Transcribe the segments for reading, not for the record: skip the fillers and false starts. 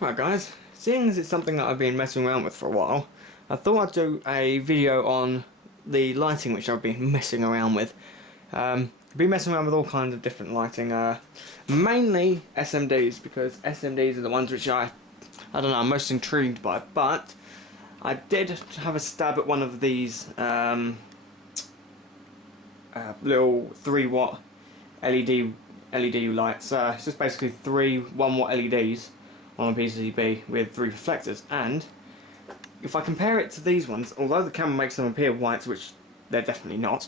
Right guys, seeing as it's something that I've been messing around with for a while, I thought I'd do a video on the lighting which I've been messing around with. I've been messing around with all kinds of different lighting, mainly SMDs, because SMDs are the ones which I don't know, I'm most intrigued by, but I did have a stab at one of these little 3-watt LED lights. It's just basically 3 1-watt LEDs on a PCB with 3 reflectors, and if I compare it to these ones, although the camera makes them appear white, which they're definitely not,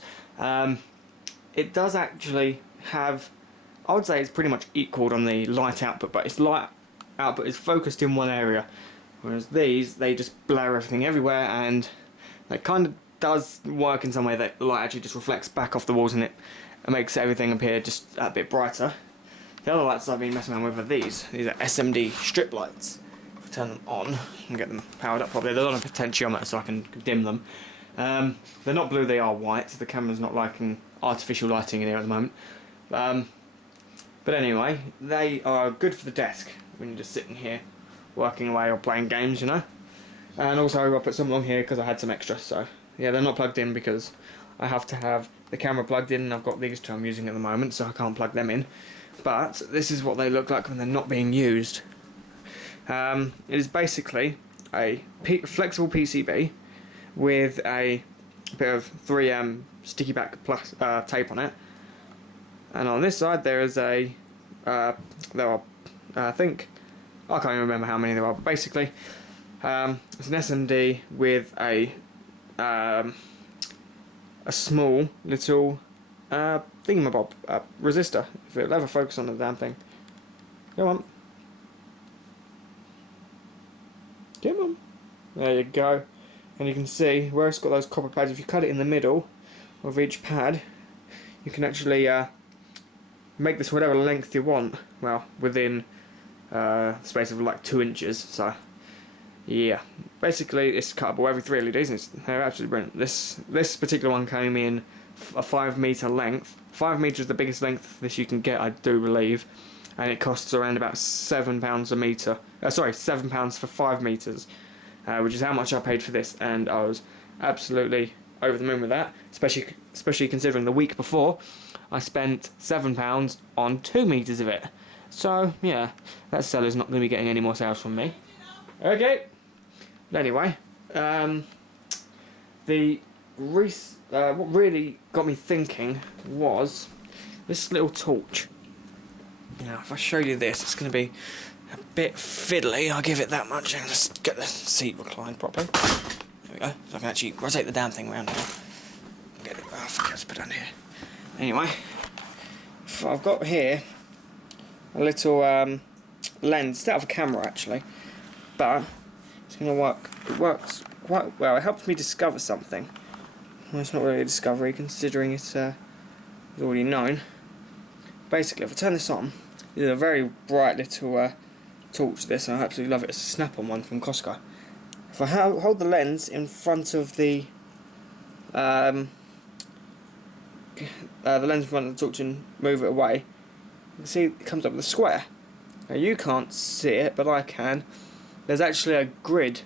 it does actually have, I would say it's pretty much equalled on the light output, but its light output is focused in one area, whereas these, they just blur everything everywhere, and it kind of does work in some way that the light actually just reflects back off the walls, and it makes everything appear just a bit brighter. The other lights I've been messing around with are these. These are SMD strip lights. If I turn them on and get them powered up properly, they're on a potentiometer so I can dim them. They're not blue, they are white. The camera's not liking artificial lighting in here at the moment. But anyway, they are good for the desk when you're just sitting here working away or playing games, you know. And also I put some along here because I had some extra. So yeah, they're not plugged in because I have to have the camera plugged in, and I've got these two I'm using at the moment, so I can't plug them in. But this is what they look like when they're not being used. It is basically a flexible PCB with a bit of 3M sticky back tape on it, and on this side there is a there are I think, I can't even remember how many there are, but basically it's an SMD with a small little thingamabob resistor. If it'll ever focus on the damn thing. Come on. Come on. There you go. And you can see where it's got those copper pads. If you cut it in the middle of each pad, you can actually make this whatever length you want. Well, within the space of like 2 inches. So yeah, basically it's cuttable every 3 LEDs, and they're absolutely brilliant. This particular one came in a 5 metre length. 5 metres is the biggest length this you can get, I do believe, and it costs around about £7 a metre. Sorry, £7 for 5 metres, which is how much I paid for this, and I was absolutely over the moon with that, especially considering the week before I spent £7 on 2 metres of it. So yeah, that seller's not going to be getting any more sales from me. Okay, but anyway, what really got me thinking was this little torch. Now, if I show you this, it's going to be a bit fiddly, I'll give it that much. And just get the seat reclined properly. There we go, so I can actually rotate the damn thing around now. Get it, oh, I forget to put it down here. Anyway, so I've got here a little lens, instead of a camera actually, but it's going to work. It works quite well. It helps me discover something. Well, it's not really a discovery considering it's already known. Basically, if I turn this on, it's a very bright little torch. This, and I absolutely love it. It's a snap-on one from Costco. If I hold the lens in front of the lens in front of the torch and move it away, you can see it comes up with a square. Now you can't see it, but I can. There's actually a grid,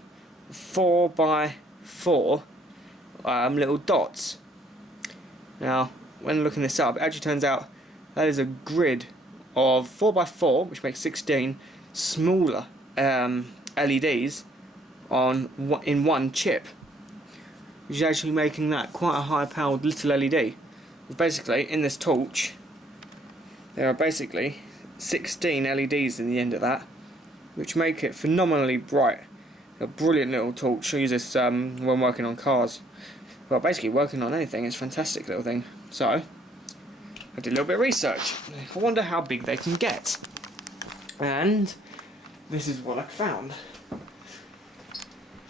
4 by 4 little dots. Now, when looking this up, it actually turns out that is a grid of 4 by 4, which makes 16 smaller LEDs in one chip, which is actually making that quite a high-powered little LED. Basically, in this torch, there are basically 16 LEDs in the end of that, which make it phenomenally bright. A brilliant little torch. I use this when working on cars. Well, basically working on anything. It's a fantastic little thing. So, I did a little bit of research. I wonder how big they can get. And this is what I found.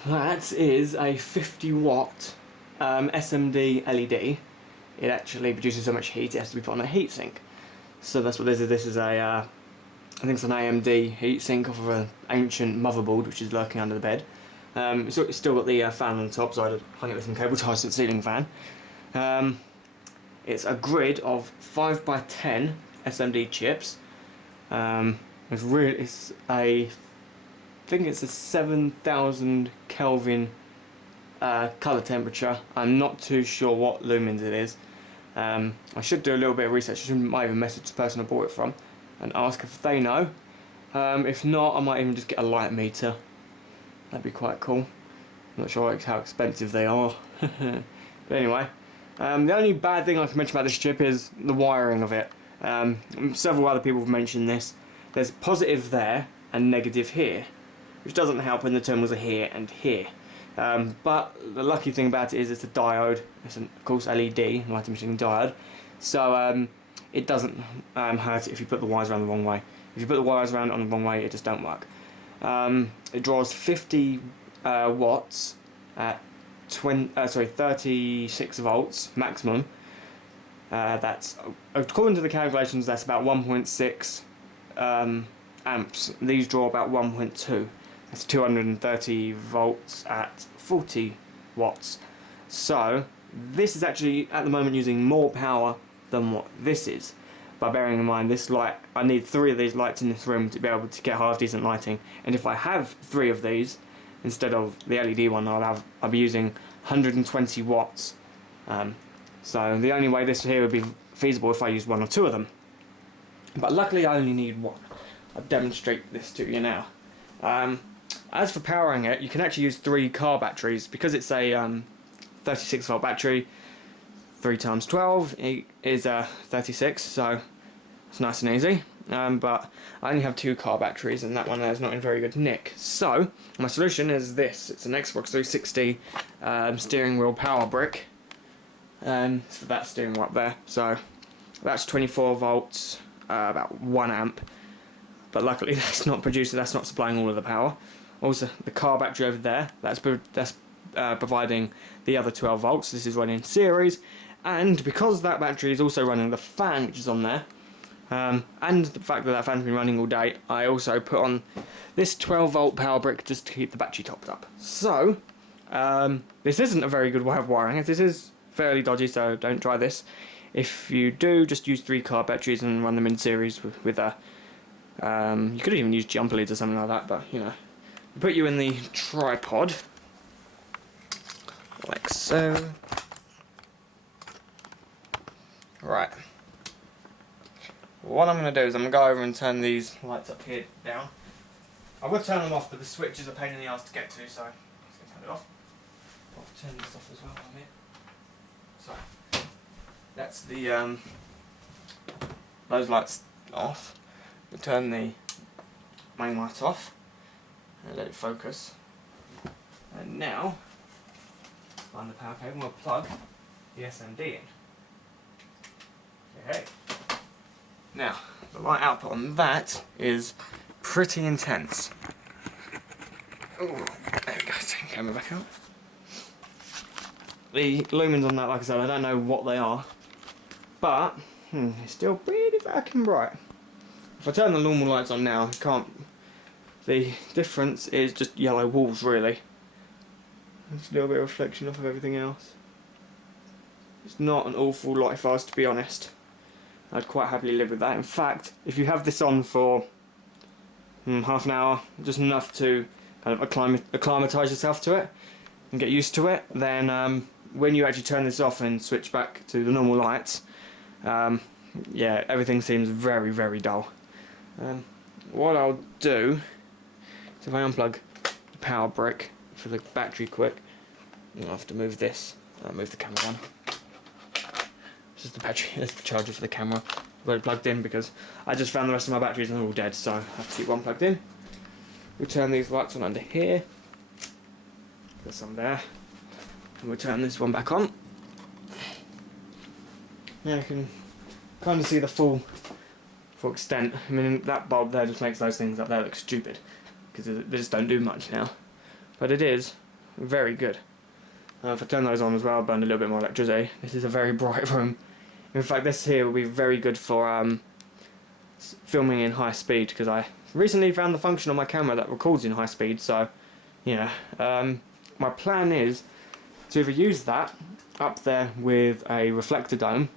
That is a 50-watt SMD LED. It actually produces so much heat it has to be put on a heatsink. So that's what this is. This is a I think it's an AMD heatsink off of an ancient motherboard which is lurking under the bed. It's still got the fan on the top, so I hung it with some cable ties to the ceiling fan. It's a grid of 5 by 10 SMD chips. It's think it's a 7,000 Kelvin colour temperature. I'm not too sure what lumens it is. I should do a little bit of research. I might even message the person I bought it from and ask if they know. If not, I might even just get a light meter. That'd be quite cool. I'm not sure how expensive they are. But anyway, the only bad thing I can mention about this chip is the wiring of it. Several other people have mentioned this. There's positive there and negative here, which doesn't help when the terminals are here and here. But the lucky thing about it is it's a diode. It's of course LED, light emitting diode. So it doesn't hurt if you put the wires around the wrong way. If you put the wires around on the wrong way, it just don't work. It draws 50 watts at 36 volts maximum. That's, according to the calculations, that's about 1.6 amps. These draw about 1.2. That's 230 volts at 40 watts. So this is actually at the moment using more power than what this is. By bearing in mind this light, I need 3 of these lights in this room to be able to get half decent lighting. And if I have 3 of these instead of the LED one, I'll be using 120 watts. So the only way this here would be feasible if I use 1 or 2 of them. But luckily I only need 1. I'll demonstrate this to you now. As for powering it, you can actually use 3 car batteries. Because it's a 36 volt battery, 3 times 12 is 36, so it's nice and easy. But I only have 2 car batteries and that one there is not in very good nick. So my solution is this. It's an Xbox 360 steering wheel power brick. For that steering wheel up there. So that's 24 volts, about 1 amp. But luckily that's not supplying all of the power. Also the car battery over there, that's providing the other 12 volts. This is running in series, and because that battery is also running the fan which is on there, and the fact that fan's been running all day, I also put on this 12 volt power brick just to keep the battery topped up. So this isn't a very good way of wiring it. This is fairly dodgy, so don't try this. If you do, just use 3 car batteries and run them in series with a you could even use jumper leads or something like that, but you know, put you in the tripod like so. Right, what I'm going to do is I'm going to go over and turn these lights up here down. I would turn them off, but the switch is a pain in the ass to get to, so I'm just going to turn it off. I'll turn this off as well on here. So that's the those lights off. We'll turn the main light off and let it focus. And now, find the power cable and we'll plug the SMD in. Okay. Now, the light output on that is pretty intense. Ooh, there we go, take the camera back out. The lumens on that, like I said, I don't know what they are, but it's still pretty fucking bright. If I turn the normal lights on now, the difference is just yellow walls really. Just a little bit of reflection off of everything else. It's not an awful lot if I was to be honest. I'd quite happily live with that. In fact, if you have this on for half an hour, just enough to kind of acclimatise yourself to it and get used to it, then when you actually turn this off and switch back to the normal lights, yeah, everything seems very, very dull. What I'll do is if I unplug the power brick for the battery quick, I'll have to move this. I'll move the camera on. This is the battery, this is the charger for the camera. I've got it plugged in because I just found the rest of my batteries and they're all dead, so I have to keep one plugged in. We'll turn these lights on under here. There's some there. And we'll turn this one back on. Now you can kind of see the full extent. I mean, that bulb there just makes those things up there look stupid because they just don't do much now. But it is very good. If I turn those on as well, I'll burn a little bit more electricity. This is a very bright room. In fact, this here will be very good for filming in high speed because I recently found the function on my camera that records in high speed. So, yeah, my plan is to either use that up there with a reflector dome,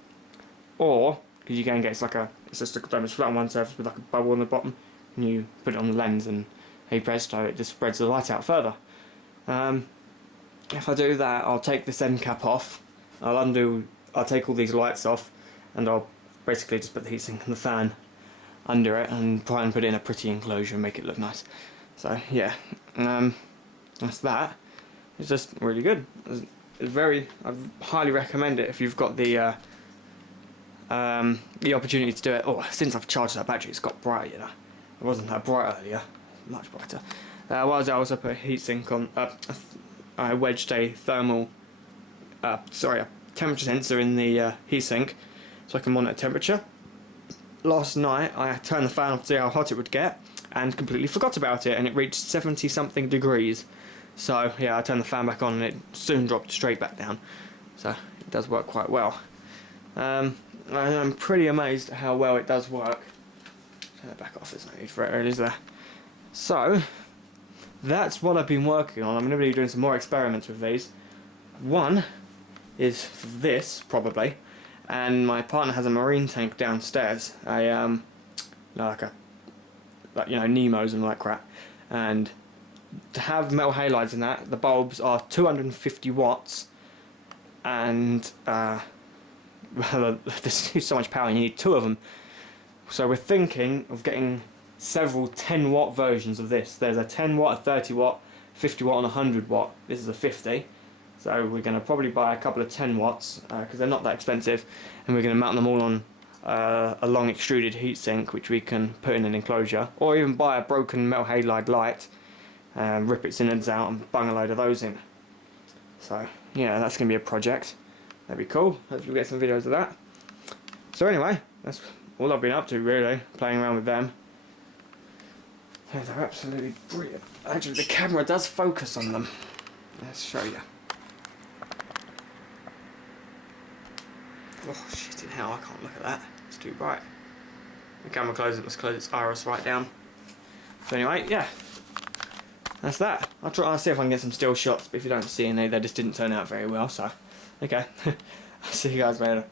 or because you can get it's just a dome, it's flat on one surface with like a bubble on the bottom, and you put it on the lens and heat press, so it just spreads the light out further. If I do that, I'll take this end cap off, I'll take all these lights off, and I'll basically just put the heatsink and the fan under it and try and put it in a pretty enclosure and make it look nice. So yeah, that's that. It's just really good. I highly recommend it if you've got the opportunity to do it. Oh, since I've charged that battery, it's got brighter. You know, it wasn't that bright earlier. Much brighter. What I also put a heatsink on. I wedged a temperature sensor in the heatsink, so I can monitor temperature. Last night I turned the fan off to see how hot it would get, and completely forgot about it, and it reached 70 something degrees. So yeah, I turned the fan back on and it soon dropped straight back down. So it does work quite well. I'm pretty amazed at how well it does work. Turn it back off, there's no need for it, it is there. So that's what I've been working on. I'm going to be doing some more experiments with these. One is for this, probably, and my partner has a marine tank downstairs, like Nemo's and like crap, and to have metal halides in that, the bulbs are 250 watts, and there's so much power, you need two of them. So we're thinking of getting several 10 watt versions of this. There's a 10 watt, a 30 watt, 50 watt and 100 watt. This is a 50. So we're going to probably buy a couple of 10 watts because they're not that expensive, and we're going to mount them all on a long extruded heatsink, which we can put in an enclosure, or even buy a broken metal halide light, rip its innards out and bung a load of those in. So yeah, that's going to be a project. That'd be cool. Hopefully we'll get some videos of that. So anyway, that's all I've been up to really, playing around with them. Yeah, they're absolutely brilliant. Actually, the camera does focus on them. Let's show you. Oh shit in hell, I can't look at that. It's too bright. The camera closes, let's close its iris right down. So anyway, yeah. That's that. I'll see if I can get some still shots, but if you don't see any, they just didn't turn out very well, so okay. I'll see you guys later.